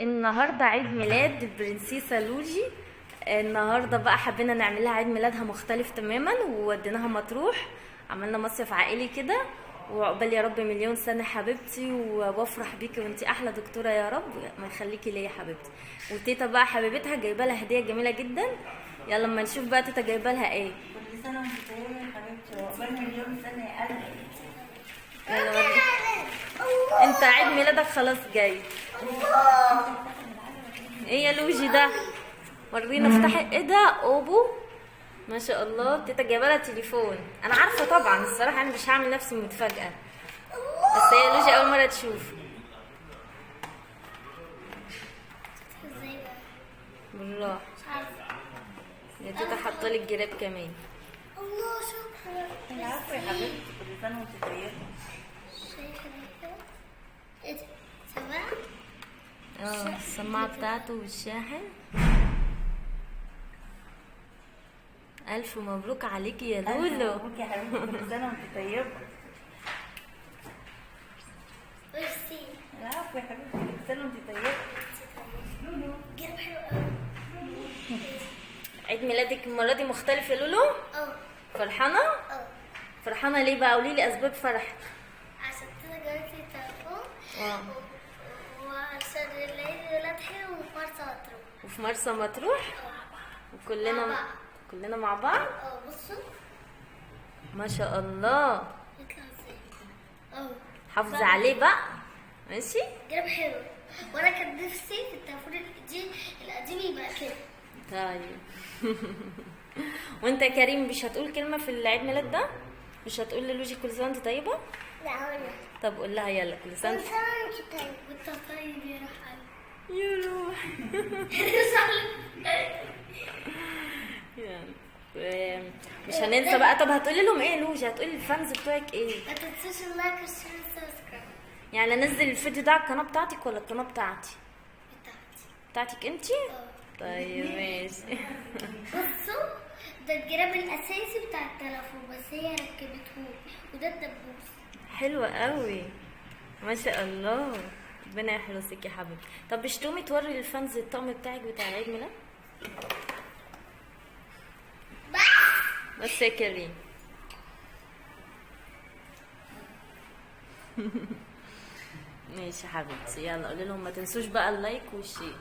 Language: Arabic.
النهارده عيد ميلاد البرنسيسة لوجي. النهارده بقى حبينا نعمل لها عيد ميلادها مختلف تماما، ووديناها مطروح، عملنا مصيف عائلي كده. وعقبال يا رب مليون سنة حبيبتي، وافرح بيكي وانتي احلى دكتورة يا رب، ما يخليكي ليا يا حبيبتي. وتيتا بقى حبيبتها جايبه لها هدية جميلة جدا. يلا اما نشوف بقى تيتا جايبه لها ايه. كل سنة وانت طيبة يا حبيبتي، وعقبال مليون سنة يا قلبي. يلا وري. انت عيد ميلادك خلاص جاي. ايه يا لوجي ده؟ ورينا افتحي. ايه ده؟ اوبو. ما شاء الله. تيتا جايبه لها تليفون. انا عارفه طبعا، الصراحه انا مش هعمل نفسي متفاجئه، بس هي لوجي اول مره تشوف. بالله يا تيتا حاطه لي الجراب كمان. الله شكرا. العفو يا حبيبتي، كل سنة وانت طيبة. السماعه بتاعته والشاحن. الف مبروك عليكي يا لولو. مبروك يا حبيبتي، كل سنة وانت طيبة. العفو يا حبيبتي، كل سنة وانت طيبة. جرب حلو قوي. عيد ميلادك المره دي مختلف يا لولو. فرحانه؟ فرحانه ليه بقى؟ قولي لي اسباب فرحك. عشان كده جابت لي التليفون. اه. وعشان العيد ميلاد حلو وفي مرسى مطروح. وفي مرسى مطروح وكلنا مع بعض. كلنا مع بعض. بصوا ما شاء الله. يطلع ازاي. حافظي عليه بقى. ماشي. جرب حلو. وانا كان نفسي في التليفون القديم يبقى كده. طيب. وانت يا كريم مش هتقول كلمه في العيد ميلاد ده؟ مش هتقول للوجي كل سنه وانت طيبه؟ لا هقول طب قول لها يلا كل سنه. كل سنة وانت طيب. وانت طيب يا روح قلبي. يا روح. يعني مش هننسى بقى. طب هتقولي لهم ايه لوجي؟ هتقولي للفانز بتوعك ايه؟ ما تنسوش اللايك والشير والسبسكرايب يعني انزل الفيديو ده على القناه بتاعتك ولا القناه بتاعتي؟ بتاعتي. بتاعتك انتي؟ طيب ماشي. بصوا، ده الجراب الاساسي بتاع التليفون، بس هي ركبتهولي، وده الدبوس. حلوة قوي. ما شاء الله. ربنا يحرسك يا حبيبتي. طب مش تقومي توري للفانز الطقم بتاعك بتاع العيد ميلاد؟ بس يا كريم. ماشي يا حبيبتي. يلا قولي لهم ما تنسوش بقى اللايك والشير.